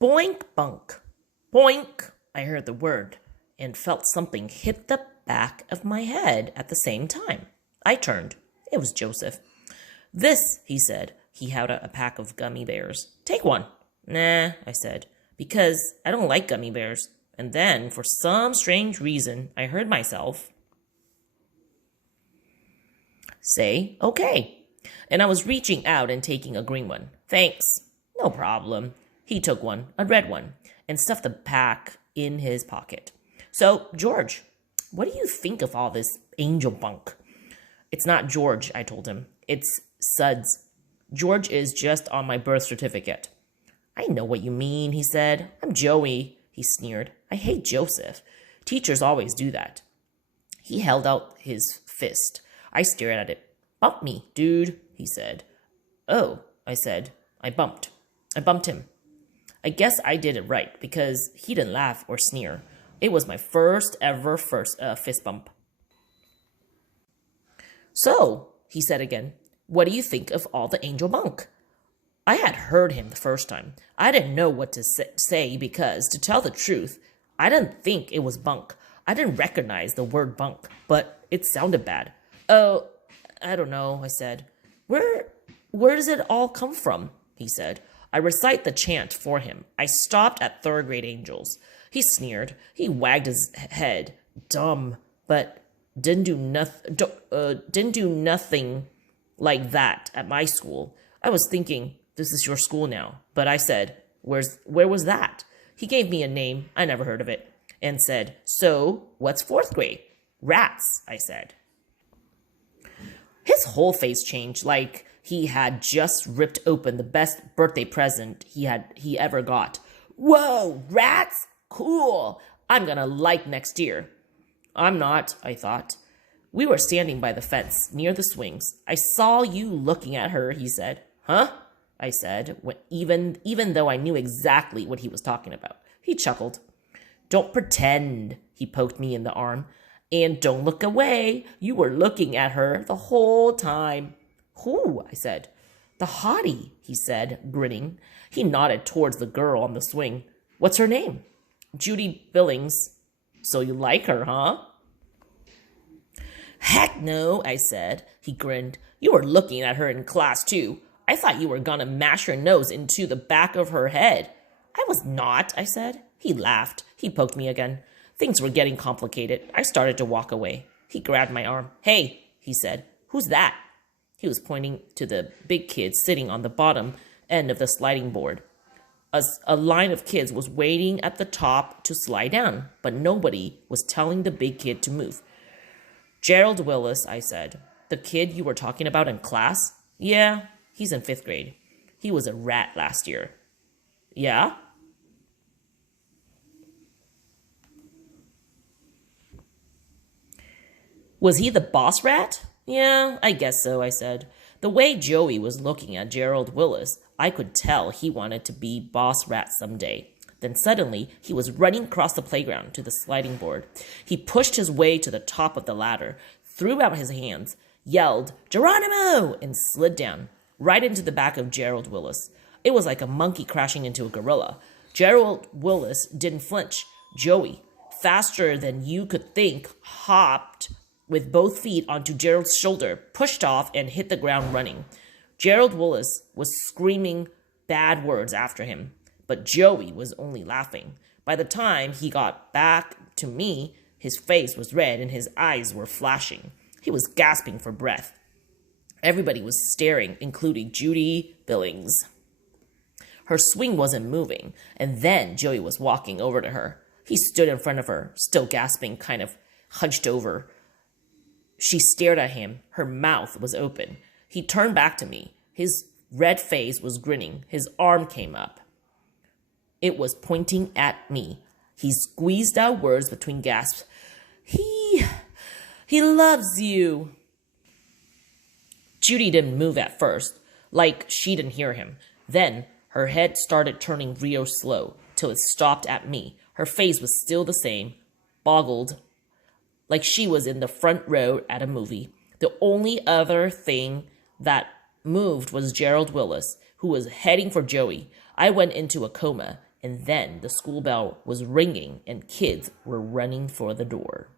Boink, bunk. Boink. I heard the word and felt something hit the back of my head at the same time. I turned. It was Joseph. This, he said. He held out a pack of gummy bears. Take one. Nah, I said, because I don't like gummy bears. And then, for some strange reason, I heard myself say, okay. And I was reaching out and taking a green one. Thanks. No problem. He took one, a red one, and stuffed the pack in his pocket. So, George, what do you think of all this angel bunk? It's not George, I told him. It's Suds. George is just on my birth certificate. I know what you mean, he said. I'm Joey, he sneered. I hate Joseph. Teachers always do that. He held out his fist. I stared at it. Bump me, dude, he said. Oh, I said. I bumped him. I guess I did it right because he didn't laugh or sneer. It was my first ever fist bump. So, he said again, what do you think of all the angel bunk? I had heard him the first time. I didn't know what to say because, to tell the truth, I didn't think it was bunk. I didn't recognize the word bunk, but it sounded bad. Oh, I don't know, I said. Where does it all come from? He said. I recite the chant for him. I stopped at third grade angels. He sneered. He wagged his head. Dumb, but didn't do nothing like that at my school. I was thinking, this is your school now. But I said, where was that? He gave me a name, I never heard of it, and said, so, what's fourth grade? Rats, I said. His whole face changed, like he had just ripped open the best birthday present he ever got. Whoa, rats? Cool. I'm gonna like next year. I'm not, I thought. We were standing by the fence near the swings. I saw you looking at her, he said. Huh? I said, even though I knew exactly what he was talking about. He chuckled. Don't pretend, he poked me in the arm. And don't look away. You were looking at her the whole time. Who? I said. The hottie, he said, grinning. He nodded towards the girl on the swing. What's her name? Judy Billings. So you like her, huh? Heck no, I said. He grinned. You were looking at her in class, too. I thought you were gonna mash your nose into the back of her head. I was not, I said. He laughed. He poked me again. Things were getting complicated. I started to walk away. He grabbed my arm. Hey, he said. Who's that? He was pointing to the big kid sitting on the bottom end of the sliding board. A line of kids was waiting at the top to slide down, but nobody was telling the big kid to move. Gerald Willis, I said. The kid you were talking about in class? Yeah, he's in 5th grade. He was a rat last year. Yeah? Was he the boss rat? Yeah, I guess so, I said. The way Joey was looking at Gerald Willis, I could tell he wanted to be boss rat someday. Then suddenly, he was running across the playground to the sliding board. He pushed his way to the top of the ladder, threw out his hands, yelled, Geronimo, and slid down, right into the back of Gerald Willis. It was like a monkey crashing into a gorilla. Gerald Willis didn't flinch. Joey, faster than you could think, hopped with both feet onto Gerald's shoulder, pushed off, and hit the ground running. Gerald Willis was screaming bad words after him, but Joey was only laughing. By the time he got back to me, his face was red and his eyes were flashing. He was gasping for breath. Everybody was staring, including Judy Billings. Her swing wasn't moving, and then Joey was walking over to her. He stood in front of her, still gasping, kind of hunched over. She stared at him. Her mouth was open. He turned back to me. His red face was grinning. His arm came up. It was pointing at me. He squeezed out words between gasps. He loves you. Judy didn't move at first, like she didn't hear him. Then her head started turning real slow till it stopped at me. Her face was still the same, boggled, like she was in the front row at a movie. The only other thing that moved was Gerald Willis, who was heading for Joey. I went into a coma, And then the school bell was ringing and kids were running for the door.